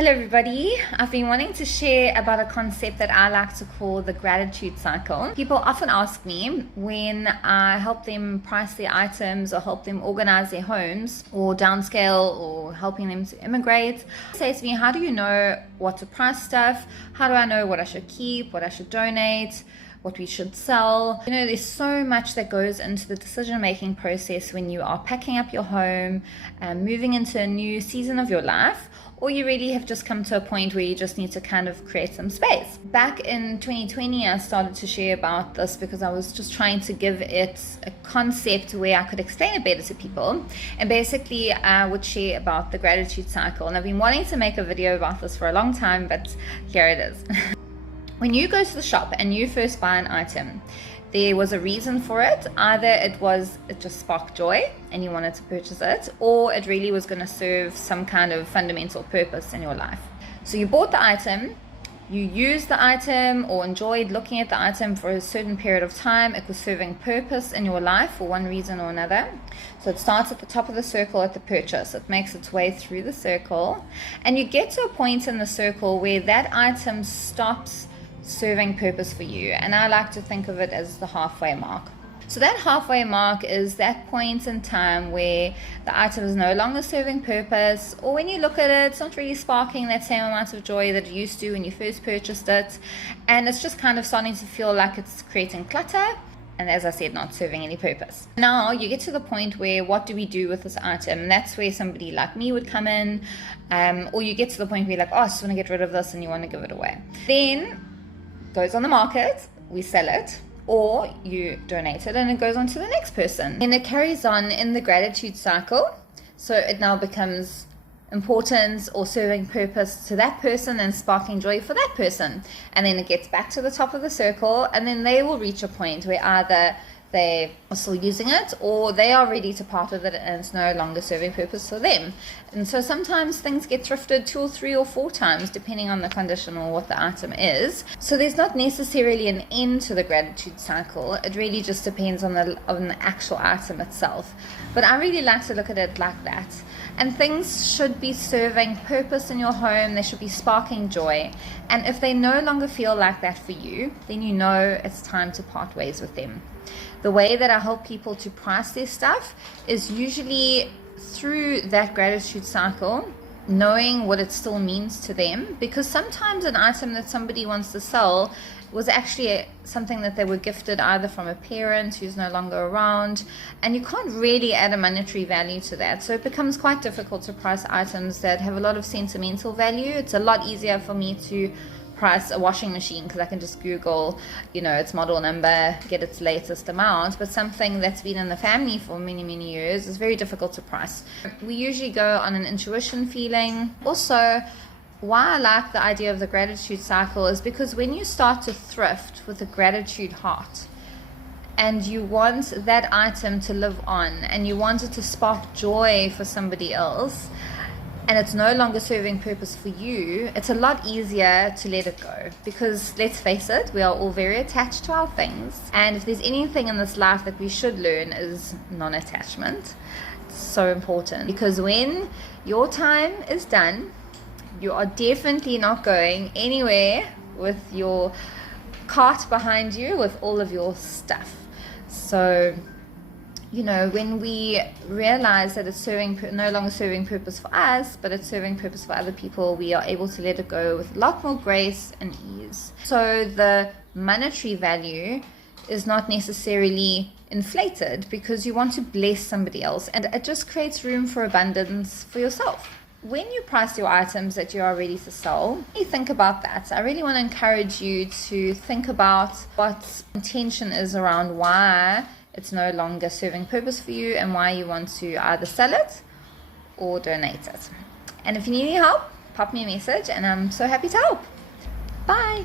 Hello everybody, I've been wanting to share about a concept that I like to call the gratitude cycle. People often ask me when I help them price their items or help them organize their homes or downscale or helping them to immigrate. They say to me, how do you know what to price stuff? How do I know what I should keep, what I should donate, what we should sell? You know, there's so much that goes into the decision-making process when you are packing up your home and moving into a new season of your life, or you really have just come to a point where you just need to kind of create some space. Back in 2020, I started to share about this because I was just trying to give it a concept where I could explain it better to people. And basically, I would share about the gratitude cycle. And I've been wanting to make a video about this for a long time, but here it is. When you go to the shop and you first buy an item, there was a reason for it. Either it just sparked joy and you wanted to purchase it, or it really was going to serve some kind of fundamental purpose in your life. So you bought the item, you used the item or enjoyed looking at the item for a certain period of time. It was serving purpose in your life for one reason or another. So it starts at the top of the circle at the purchase. It makes its way through the circle, and you get to a point in the circle where that item stops serving purpose for you, and I like to think of it as the halfway mark. So that halfway mark is that point in time where the item is no longer serving purpose, or when you look at it, it's not really sparking that same amount of joy that it used to when you first purchased it, and it's just kind of starting to feel like it's creating clutter, and as I said, not serving any purpose. Now you get to the point where what do we do with this item? And that's where somebody like me would come in, or you get to the point where you're like, oh, I just want to get rid of this, and you want to give it away. Then goes on the market, we sell it, or you donate it and it goes on to the next person. And it carries on in the gratitude cycle. So it now becomes importance or serving purpose to that person and sparking joy for that person. And then it gets back to the top of the circle, and then they will reach a point where either they are still using it or they are ready to part with it and it's no longer serving purpose for them. And so sometimes things get thrifted 2 or 3 or 4 times depending on the condition or what the item is. So there's not necessarily an end to the gratitude cycle. It really just depends on the actual item itself. But I really like to look at it like that. And things should be serving purpose in your home. They should be sparking joy. And if they no longer feel like that for you, then you know it's time to part ways with them. The way that I help people to price their stuff is usually through that gratitude cycle, knowing what it still means to them, because sometimes an item that somebody wants to sell was actually something that they were gifted either from a parent who's no longer around, and you can't really add a monetary value to that. So it becomes quite difficult to price items that have a lot of sentimental value. It's a lot easier for me to price a washing machine because I can just Google, its model number, get its latest amount. But something that's been in the family for many, many years is very difficult to price. We usually go on an intuition feeling. Also, why I like the idea of the gratitude cycle is because when you start to thrift with a gratitude heart and you want that item to live on and you want it to spark joy for somebody else, and it's no longer serving purpose for you, it's a lot easier to let it go. Because let's face it, we are all very attached to our things. And if there's anything in this life that we should learn is non-attachment. It's so important. Because when your time is done, you are definitely not going anywhere with your cart behind you with all of your stuff. So when we realize that it's no longer serving purpose for us, but it's serving purpose for other people, we are able to let it go with a lot more grace and ease. So the monetary value is not necessarily inflated because you want to bless somebody else, and it just creates room for abundance for yourself. When you price your items that you are ready to sell, you think about that. I really want to encourage you to think about what intention is around why it's no longer serving purpose for you and why you want to either sell it or donate it. And if you need any help, pop me a message and I'm so happy to help. Bye.